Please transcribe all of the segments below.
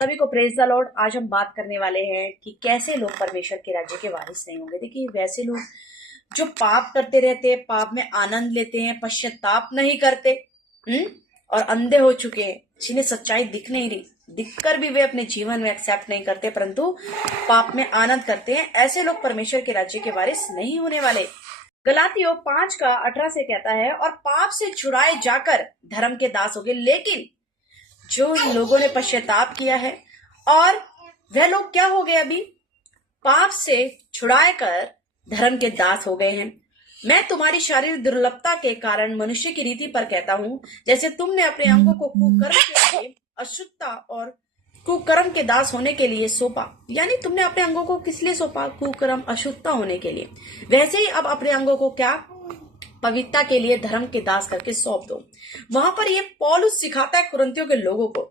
सभी को praise the Lord. आज हम बात करने वाले हैं कि कैसे लोग परमेश्वर के राज्य के वारिस नहीं होंगे। देखिए, वैसे लोग जो पाप करते रहते हैं, पाप में आनंद लेते हैं, पश्चाताप नहीं करते, और अंधे हो चुके हैं, जिन्हें सच्चाई दिख नहीं रही, दिखकर भी वे अपने जीवन में एक्सेप्ट नहीं करते, परंतु पाप में आनंद करते हैं, ऐसे लोग परमेश्वर के राज्य के वारिस नहीं होने वाले। गलातियों 5:18 से कहता है, और पाप से छुड़ाए जाकर धर्म के दास हो गए। लेकिन जो लोगों ने पश्चाताप किया है और वह लोग क्या हो गए, अभी पाप से छुड़ाए कर धर्म के दास हो गए हैं। मैं तुम्हारी शारीरिक दुर्लभता के कारण मनुष्य की रीति पर कहता हूं, जैसे तुमने अपने अंगों को कुकर्म के लिए, अशुद्धता और कुकर्म के दास होने के लिए सौंपा। यानी तुमने अपने अंगों को किस लिए सौंपा? कुकर्म, अशुद्धता होने के लिए। वैसे ही अब अपने अंगों को क्या? पवित्रता के लिए धर्म के दास करके सौंप दो। वहां पर ये पौलुस सिखाता है कुरिन्थियों के लोगों को।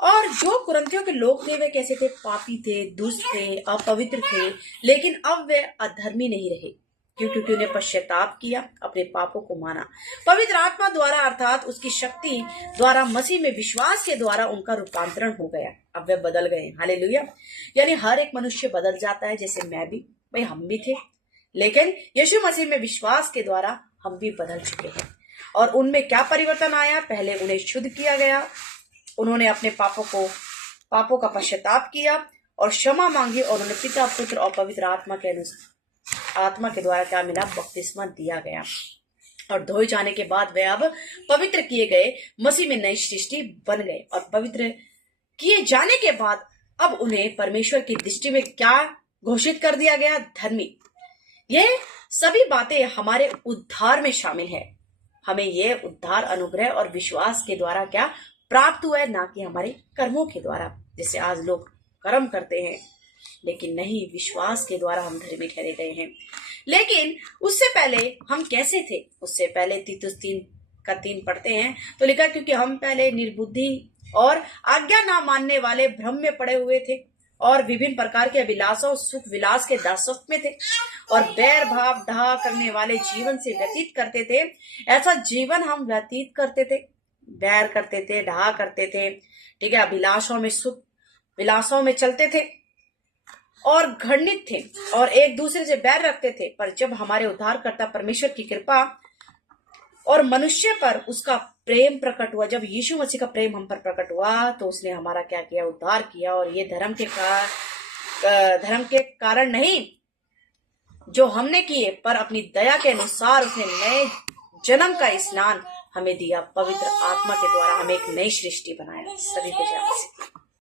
और जो कुरिन्थियों के लोग थे वे कैसे थे? पापी थे, दुष्ट थे, अपवित्र थे, लेकिन अब वे अधर्मी नहीं रहे। क्योंकि उन्हें पश्चाताप किया, अपने पापों को माना, पवित्र आत्मा द्वारा अर्थात उसकी शक्ति द्वारा मसीह में विश्वास के द्वारा उनका रूपांतरण हो गया। अब वे बदल गए। हालेलुया। यानी हर एक मनुष्य बदल जाता है, जैसे मैं भी, भाई हम भी थे, लेकिन यीशु मसीह में विश्वास के द्वारा हम भी बदल चुके हैं। और उनमें क्या परिवर्तन आया? पहले उन्हें शुद्ध किया गया, उन्होंने अपने पापों का पश्चाताप किया और क्षमा मांगी, और उन्हें पिता, पुत्र और पवित्र आत्मा के द्वारा क्या मिला? बपतिस्मा दिया गया। और धोए जाने के बाद वे अब पवित्र किए गए, मसीह में नई सृष्टि बन गए। और पवित्र किए जाने के बाद अब उन्हें परमेश्वर की दृष्टि में क्या घोषित कर दिया गया? धर्मी। ये सभी बातें हमारे उद्धार में शामिल है। हमें ये उद्धार अनुग्रह और विश्वास के द्वारा क्या प्राप्त हुआ है, ना कि हमारे कर्मों के द्वारा। जैसे आज लोग कर्म करते हैं, लेकिन नहीं, विश्वास के द्वारा हम धर्मी ठहरे गए हैं। लेकिन उससे पहले हम कैसे थे? उससे पहले तीतुस 3:3 पढ़ते हैं तो लिखा, क्योंकि हम पहले निर्बुद्धि और आज्ञा ना मानने वाले भ्रम में पड़े हुए थे और विभिन्न प्रकार के अभिलाषों, सुख विलास के दासत्व में थे और बैर भाव डहा करने वाले जीवन से व्यतीत करते थे। ऐसा जीवन हम व्यतीत करते थे, बैर करते थे, डहा करते थे, ठीक है, अभिलाषों में, सुख विलासों में चलते थे और घृणित थे और एक दूसरे से बैर रखते थे। पर जब हमारे उद्धारकर्ता परमेश्वर की कृपा और मनुष्य पर उसका प्रेम प्रकट हुआ, जब यीशु मसीह का प्रेम हम पर प्रकट हुआ, तो उसने हमारा क्या किया? उद्धार किया। और ये धर्म के कारण नहीं जो हमने किए, पर अपनी दया के अनुसार उसने नए जन्म का स्नान हमें दिया, पवित्र आत्मा के द्वारा हमें एक नई सृष्टि बनाया। सभी को जय मसीह।